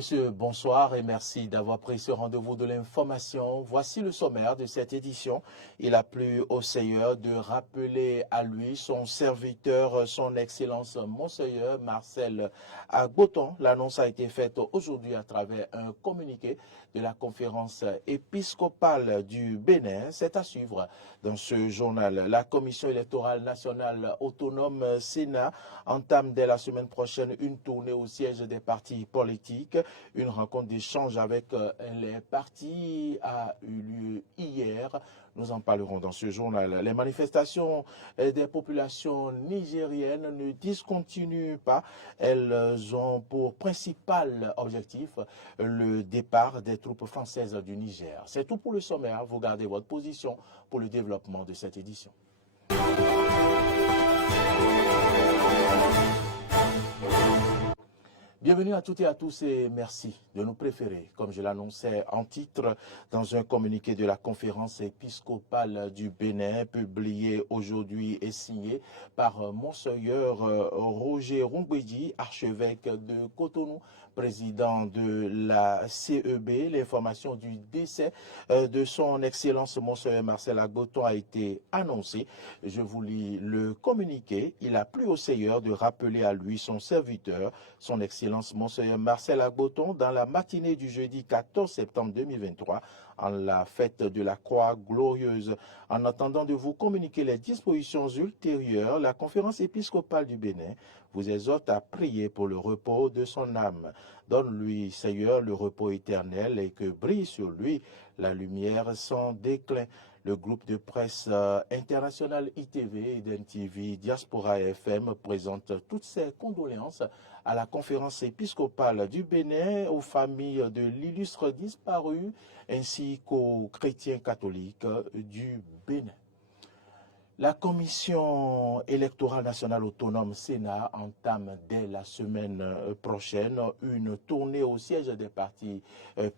monsieur, bonsoir et merci d'avoir pris ce rendez-vous de l'information. Voici le sommaire de cette édition. Il a plu au Seigneur de rappeler à lui son serviteur, son Excellence Monseigneur Marcel Agboton. L'annonce a été faite aujourd'hui à travers un communiqué de la conférence épiscopale du Bénin. C'est à suivre dans ce journal. La Commission électorale nationale autonome Sénat entame dès la semaine prochaine une tournée au siège des partis politiques. Une rencontre d'échange avec les partis a eu lieu hier. Nous en parlerons dans ce journal. Les manifestations des populations nigériennes ne discontinuent pas. Elles ont pour principal objectif le départ des troupes françaises du Niger. C'est tout pour le sommaire. Vous gardez votre position pour le développement de cette édition. Bienvenue à toutes et à tous et merci de nous préférer, comme je l'annonçais en titre dans un communiqué de la conférence épiscopale du Bénin, publié aujourd'hui et signé par Monseigneur Roger Rungwedi, archevêque de Cotonou, président de la CEB. L'information du décès de son Excellence Monseigneur Marcel Agboton a été annoncée. Je vous lis le communiqué. Il a plu au Seigneur de rappeler à lui son serviteur, son Excellence Monseigneur Marcel Agboton, dans la matinée du jeudi 14 septembre 2023, en la fête de la Croix glorieuse. En attendant de vous communiquer les dispositions ultérieures, la conférence épiscopale du Bénin vous exhorte à prier pour le repos de son âme. Donne-lui, Seigneur, le repos éternel et que brille sur lui la lumière sans déclin. Le groupe de presse international ITV, Eden TV, Diaspora FM présente toutes ses condoléances à la conférence épiscopale du Bénin, aux familles de l'illustre disparu ainsi qu'aux chrétiens catholiques du Bénin. La Commission électorale nationale autonome Sénat entame dès la semaine prochaine une tournée au siège des partis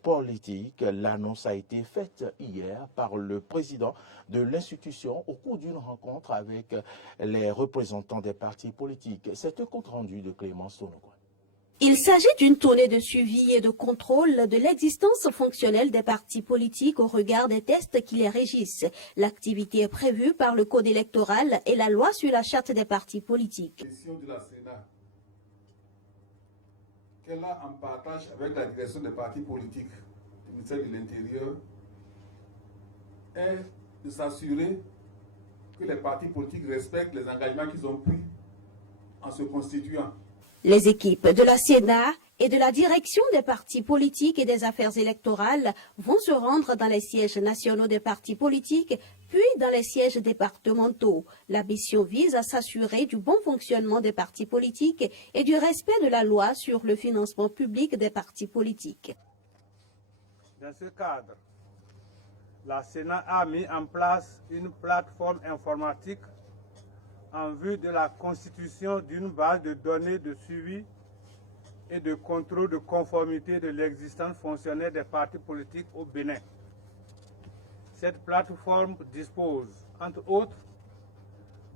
politiques. L'annonce a été faite hier par le président de l'institution au cours d'une rencontre avec les représentants des partis politiques. C'est un compte rendu de Clémence Sonogouin. Il s'agit d'une tournée de suivi et de contrôle de l'existence fonctionnelle des partis politiques au regard des tests qui les régissent. L'activité est prévue par le Code électoral et la loi sur la charte des partis politiques. La mission de la Sénat, qu'elle a en partage avec la direction des partis politiques du ministère de l'Intérieur, est de s'assurer que les partis politiques respectent les engagements qu'ils ont pris en se constituant. Les équipes de la Sénat et de la direction des partis politiques et des affaires électorales vont se rendre dans les sièges nationaux des partis politiques, puis dans les sièges départementaux. La mission vise à s'assurer du bon fonctionnement des partis politiques et du respect de la loi sur le financement public des partis politiques. Dans ce cadre, la Sénat a mis en place une plateforme informatique en vue de la constitution d'une base de données de suivi et de contrôle de conformité de l'existence fonctionnelle des partis politiques au Bénin. Cette plateforme dispose, entre autres,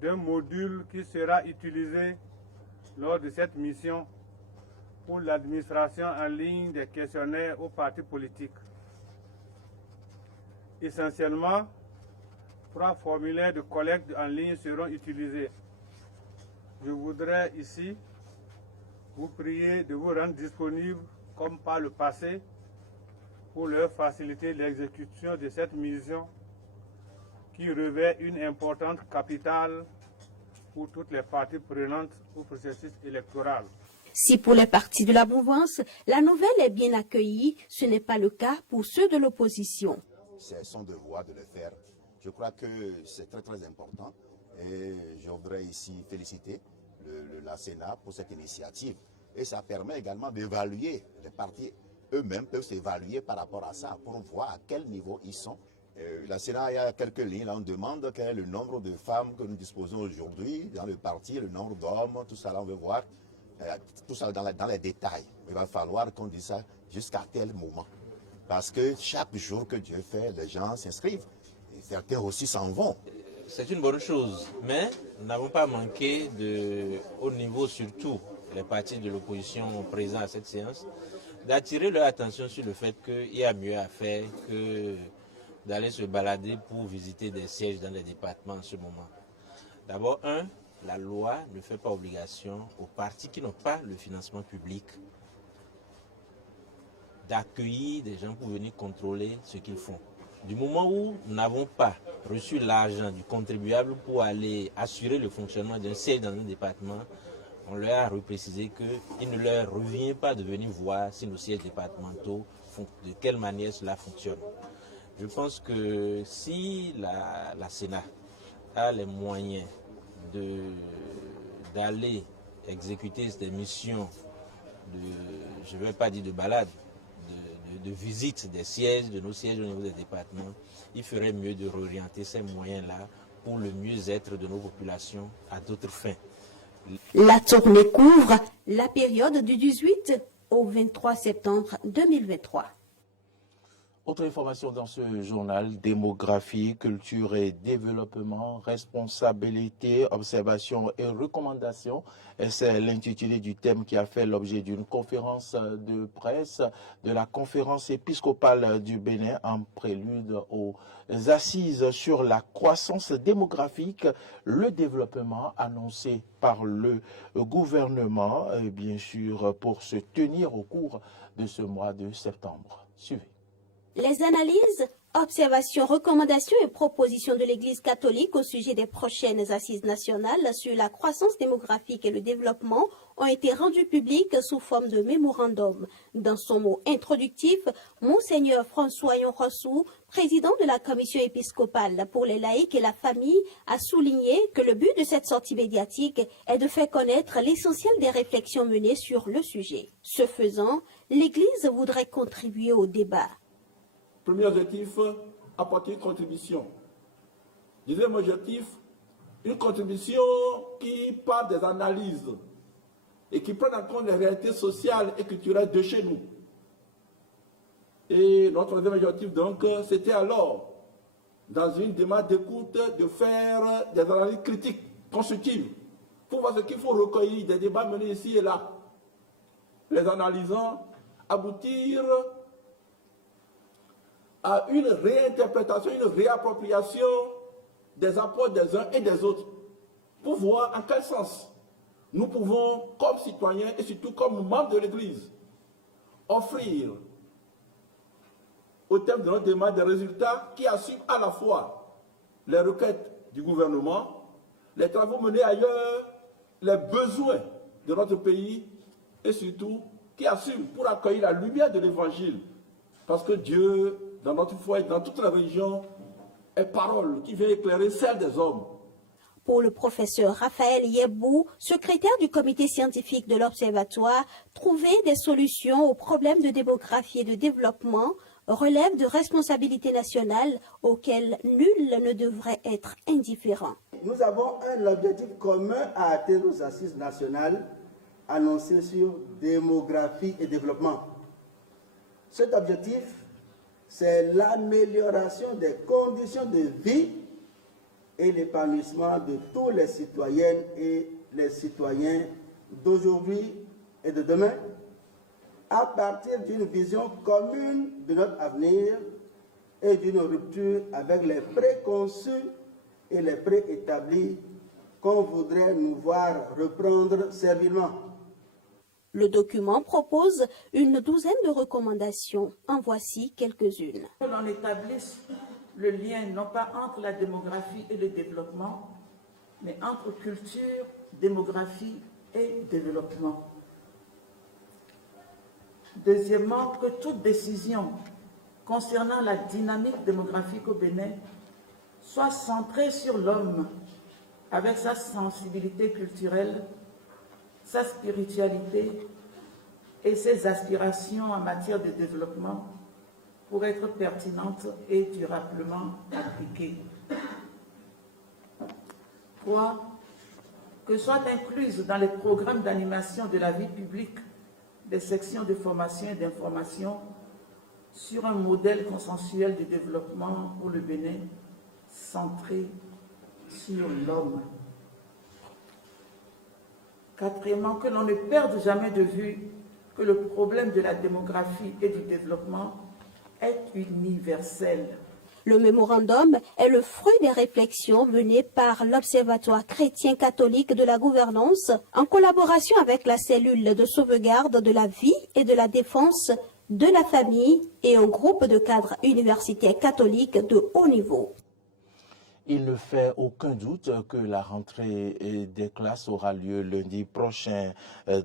d'un module qui sera utilisé lors de cette mission pour l'administration en ligne des questionnaires aux partis politiques. Essentiellement, 3 formulaires de collecte en ligne seront utilisés. Je voudrais ici vous prier de vous rendre disponible, comme par le passé, pour leur faciliter l'exécution de cette mission qui revêt une importante capitale pour toutes les parties prenantes au processus électoral. Si pour les partis de la mouvance, la nouvelle est bien accueillie, ce n'est pas le cas pour ceux de l'opposition. C'est son devoir de le faire. Je crois que c'est très très important et je voudrais ici féliciter la Sénat pour cette initiative. Et ça permet également d'évaluer, les partis eux-mêmes peuvent s'évaluer par rapport à ça pour voir à quel niveau ils sont. La Sénat, il y a quelques lignes, là, on demande quel est le nombre de femmes que nous disposons aujourd'hui dans le parti, le nombre d'hommes, tout ça là on veut voir, tout ça dans les détails. Il va falloir qu'on dise ça jusqu'à tel moment. Parce que chaque jour que Dieu fait, les gens s'inscrivent. Certains aussi s'en vont. C'est une bonne chose, mais nous n'avons pas manqué au niveau surtout les partis de l'opposition présents à cette séance, d'attirer leur attention sur le fait qu'il y a mieux à faire que d'aller se balader pour visiter des sièges dans les départements en ce moment. D'abord, la loi ne fait pas obligation aux partis qui n'ont pas le financement public d'accueillir des gens pour venir contrôler ce qu'ils font. Du moment où nous n'avons pas reçu l'argent du contribuable pour aller assurer le fonctionnement d'un siège dans un département, on leur a reprécisé qu'il ne leur revient pas de venir voir si nos sièges départementaux, de quelle manière cela fonctionne. Je pense que si la Sénat a les moyens d'aller exécuter des missions je ne vais pas dire de balade, de visite des sièges, de nos sièges au niveau des départements, il ferait mieux de réorienter ces moyens-là pour le mieux-être de nos populations à d'autres fins. La tournée couvre la période du 18 au 23 septembre 2023. Autre information dans ce journal, démographie, culture et développement, responsabilité, observation et recommandations. C'est l'intitulé du thème qui a fait l'objet d'une conférence de presse de la conférence épiscopale du Bénin en prélude aux assises sur la croissance démographique, le développement annoncé par le gouvernement, bien sûr, pour se tenir au cours de ce mois de septembre. Suivez. Les analyses, observations, recommandations et propositions de l'Église catholique au sujet des prochaines assises nationales sur la croissance démographique et le développement ont été rendues publiques sous forme de mémorandum. Dans son mot introductif, Monseigneur François Yonrossou, président de la commission épiscopale pour les laïcs et la famille, a souligné que le but de cette sortie médiatique est de faire connaître l'essentiel des réflexions menées sur le sujet. Ce faisant, l'Église voudrait contribuer au débat. Premier objectif, apporter une contribution. Deuxième objectif, une contribution qui part des analyses et qui prend en compte les réalités sociales et culturelles de chez nous. Et notre troisième objectif, donc, c'était alors, dans une démarche d'écoute, de faire des analyses critiques, constructives, pour voir ce qu'il faut recueillir, des débats menés ici et là. Les analysant, aboutir à une réinterprétation, une réappropriation des apports des uns et des autres, pour voir en quel sens nous pouvons, comme citoyens et surtout comme membres de l'Église, offrir au terme de notre démarche des résultats qui assument à la fois les requêtes du gouvernement, les travaux menés ailleurs, les besoins de notre pays et surtout qui assument pour accueillir la lumière de l'Évangile. Parce que Dieu, dans notre foi et dans toute la religion, est parole qui vient éclairer celle des hommes. Pour le professeur Raphaël Yebou, secrétaire du comité scientifique de l'Observatoire, trouver des solutions aux problèmes de démographie et de développement relève de responsabilités nationales auxquelles nul ne devrait être indifférent. Nous avons un objectif commun à atteindre aux assises nationales annoncées sur démographie et développement. Cet objectif, c'est l'amélioration des conditions de vie et l'épanouissement de tous les citoyennes et les citoyens d'aujourd'hui et de demain, à partir d'une vision commune de notre avenir et d'une rupture avec les préconçus et les préétablis qu'on voudrait nous voir reprendre servilement. Le document propose une douzaine de recommandations. En voici quelques-unes. L'on établisse le lien non pas entre la démographie et le développement, mais entre culture, démographie et développement. Deuxièmement, que toute décision concernant la dynamique démographique au Bénin soit centrée sur l'homme, avec sa sensibilité culturelle, sa spiritualité et ses aspirations en matière de développement pour être pertinentes et durablement appliquées. 3. Que soient incluses dans les programmes d'animation de la vie publique des sections de formation et d'information sur un modèle consensuel de développement pour le Bénin centré sur l'homme. 4. Que l'on ne perde jamais de vue que le problème de la démographie et du développement est universel. Le mémorandum est le fruit des réflexions menées par l'Observatoire chrétien catholique de la gouvernance en collaboration avec la cellule de sauvegarde de la vie et de la défense de la famille et un groupe de cadres universitaires catholiques de haut niveau. Il ne fait aucun doute que la rentrée des classes aura lieu lundi prochain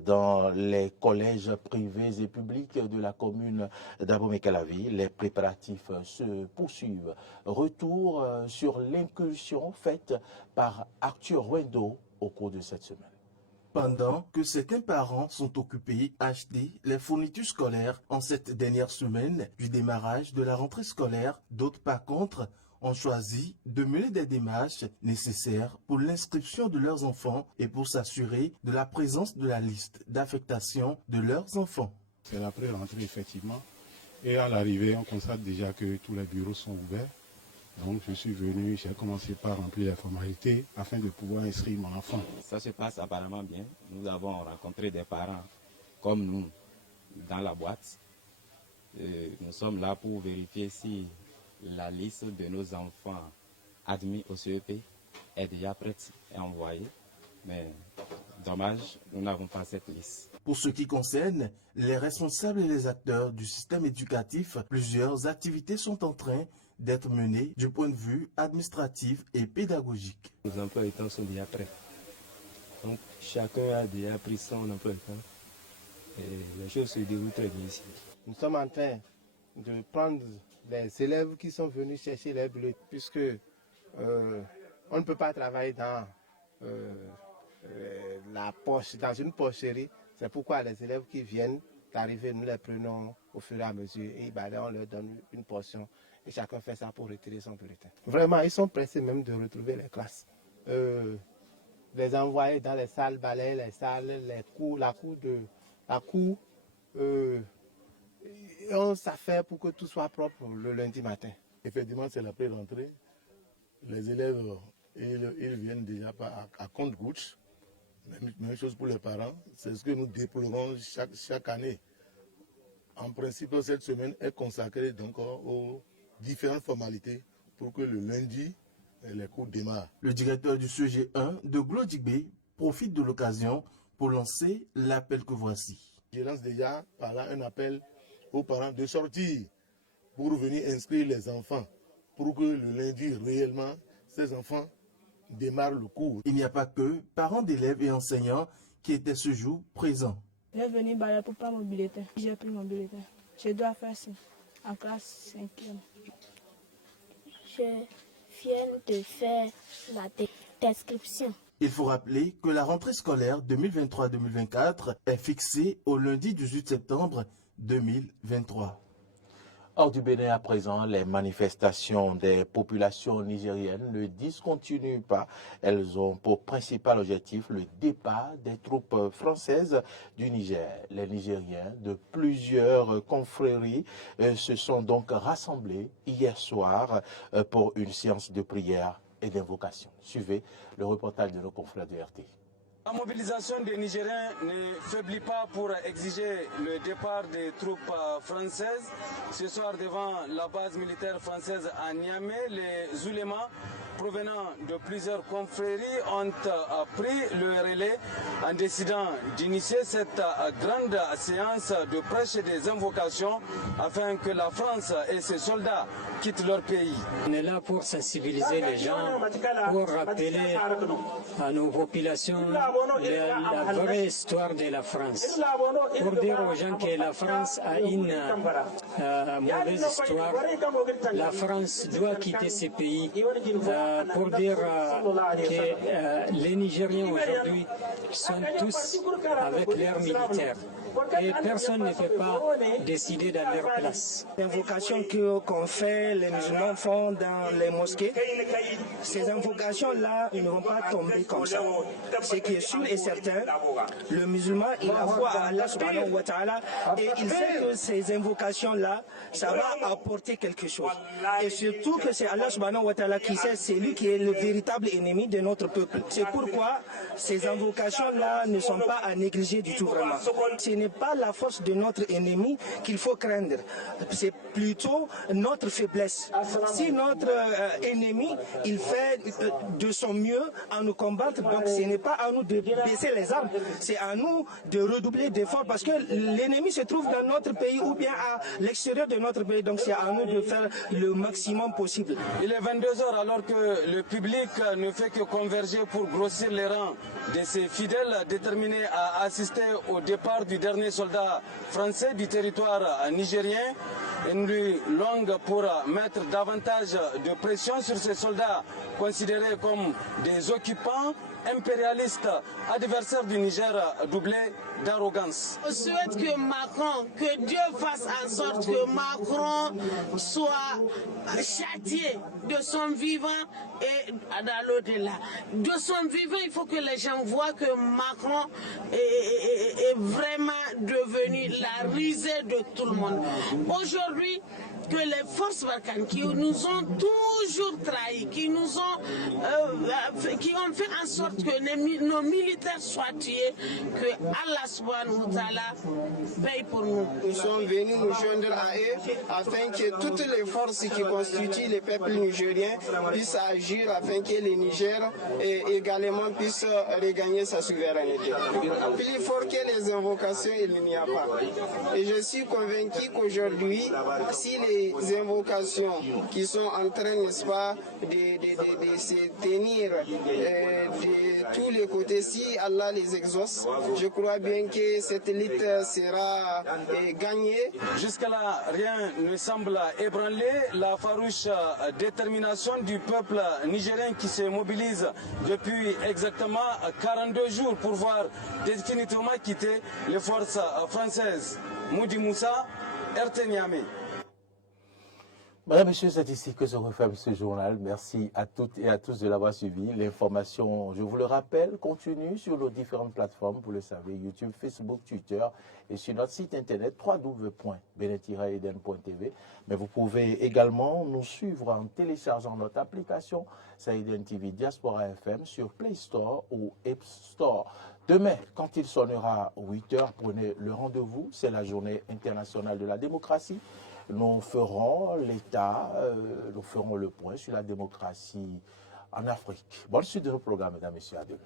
dans les collèges privés et publics de la commune d'Abomey-Calavi. Les préparatifs se poursuivent. Retour sur l'incursion faite par Arthur Wendo au cours de cette semaine. Pendant que certains parents sont occupés à acheter les fournitures scolaires en cette dernière semaine du démarrage de la rentrée scolaire, d'autres par contre ont choisi de mener des démarches nécessaires pour l'inscription de leurs enfants et pour s'assurer de la présence de la liste d'affectation de leurs enfants. C'est la pré-rentrée effectivement et à l'arrivée on constate déjà que tous les bureaux sont ouverts. Donc je suis venu, j'ai commencé par remplir les formalités afin de pouvoir inscrire mon enfant. Ça se passe apparemment bien. Nous avons rencontré des parents comme nous dans la boîte. Nous sommes là pour vérifier si la liste de nos enfants admis au CEP est déjà prête et envoyée. Mais dommage, nous n'avons pas cette liste. Pour ce qui concerne les responsables et les acteurs du système éducatif, plusieurs activités sont en train d'être menées du point de vue administratif et pédagogique. Nos emplois du temps sont déjà prêts. Donc chacun a déjà pris son emploi du temps et les choses se déroulent très bien ici. Nous sommes en train de prendre les élèves qui sont venus chercher les bleus, puisque on ne peut pas travailler dans la poche, dans une pocherie. C'est pourquoi les élèves qui viennent d'arriver, nous les prenons au fur et à mesure et on leur donne une portion et chacun fait ça pour retirer son bulletin. Vraiment, ils sont pressés même de retrouver les classes. Les envoyer dans les salles, balayer les salles, les cours, la cour, on s'affaire pour que tout soit propre le lundi matin. Effectivement, c'est la pré-rentrée. Les élèves, ils viennent déjà à compte-gouttes. Même chose pour les parents. C'est ce que nous déplorons chaque année. En principe, cette semaine est consacrée donc aux différentes formalités pour que le lundi, les cours démarrent. Le directeur du CEG 1 de Glodigbe profite de l'occasion pour lancer l'appel que voici. Je lance déjà par là un appel aux parents de sortir pour venir inscrire les enfants pour que le lundi, réellement, ces enfants démarrent le cours. Il n'y a pas que parents d'élèves et enseignants qui étaient ce jour présents. Je suis venu pour prendre mon bulletin. J'ai pris mon bulletin. Je dois faire ça en classe 5e. Je viens de faire la description. Il faut rappeler que la rentrée scolaire 2023-2024 est fixée au lundi 18 septembre 2023. Hors du Bénin à présent, les manifestations des populations nigériennes ne discontinuent pas. Elles ont pour principal objectif le départ des troupes françaises du Niger. Les Nigériens de plusieurs confréries se sont donc rassemblés hier soir pour une séance de prière et d'invocation. Suivez le reportage de nos confrères de RT. La mobilisation des Nigériens ne faiblit pas pour exiger le départ des troupes françaises. Ce soir, devant la base militaire française à Niamey, les oulémas provenant de plusieurs confréries ont pris le relais en décidant d'initier cette grande séance de prêche et des invocations afin que la France et ses soldats quittent leur pays. On est là pour sensibiliser les gens, pour rappeler à nos populations la vraie histoire de la France, pour dire aux gens que la France a une mauvaise histoire. La France doit quitter ce pays, pour dire que les Nigériens aujourd'hui sont tous avec leurs militaires. Et personne ne peut pas décider dans leur place. L'invocation qu'on fait, les musulmans font dans les mosquées, ces invocations-là, ils ne vont pas tomber comme ça. Ce qui est sûr et certain, le musulman, il a foi à Allah subhanahu wa ta'ala et il sait que ces invocations-là, ça va apporter quelque chose. Et surtout que c'est Allah subhanahu wa ta'ala qui sait, c'est lui qui est le véritable ennemi de notre peuple. C'est pourquoi ces invocations-là ne sont pas à négliger du tout vraiment. Ce n'est pas la force de notre ennemi qu'il faut craindre, c'est plutôt notre faiblesse. Si notre ennemi, il fait de son mieux à nous combattre, donc ce n'est pas à nous de baisser les armes, c'est à nous de redoubler d'efforts parce que l'ennemi se trouve dans notre pays ou bien à l'extérieur de notre pays, donc c'est à nous de faire le maximum possible. Il est 22h alors que le public ne fait que converger pour grossir les rangs de ses fidèles déterminés à assister au départ du dernier soldat français du territoire nigérien. Une nuit longue pour mettre davantage de pression sur ces soldats considérés comme des occupants impérialistes, adversaires du Niger doublés d'arrogance. Je souhaite que Macron, que Dieu fasse en sorte que Macron soit châtié de son vivant et dans l'au-delà. De son vivant, il faut que les gens voient que Macron est vraiment devenu la risée de tout le monde. Aujourd'hui, que les forces balkaniques qui nous ont toujours trahis, qui ont fait en sorte que nos militaires soient tués, que Allah subhanahu wa ta'ala paye pour nous. Nous sommes venus nous joindre à eux afin que toutes les forces qui constituent le peuple nigérien puissent agir afin que le Niger également puisse regagner sa souveraineté. Plus fort que les invocations, il n'y a pas. Et je suis convaincu qu'aujourd'hui, si les invocations qui sont en train, n'est-ce pas, de se tenir de tous les côtés, si Allah les exauce, je crois bien que cette lutte sera gagnée. Jusqu'à là, rien ne semble ébranler la farouche détermination du peuple nigérien qui se mobilise depuis exactement 42 jours pour voir définitivement quitter les forces françaises. Moudi Moussa, RT Niamey. Madame, Monsieur, c'est ici que se referme ce journal. Merci à toutes et à tous de l'avoir suivi. L'information, je vous le rappelle, continue sur nos différentes plateformes, vous le savez, YouTube, Facebook, Twitter et sur notre site internet www.benet-eden.tv. Mais vous pouvez également nous suivre en téléchargeant notre application Saïden TV Diaspora FM sur Play Store ou App Store. Demain, quand il sonnera 8h, prenez le rendez-vous. C'est la journée internationale de la démocratie. Nous ferons nous ferons le point sur la démocratie en Afrique. Bonne suite de nos programmes, mesdames et messieurs. À demain.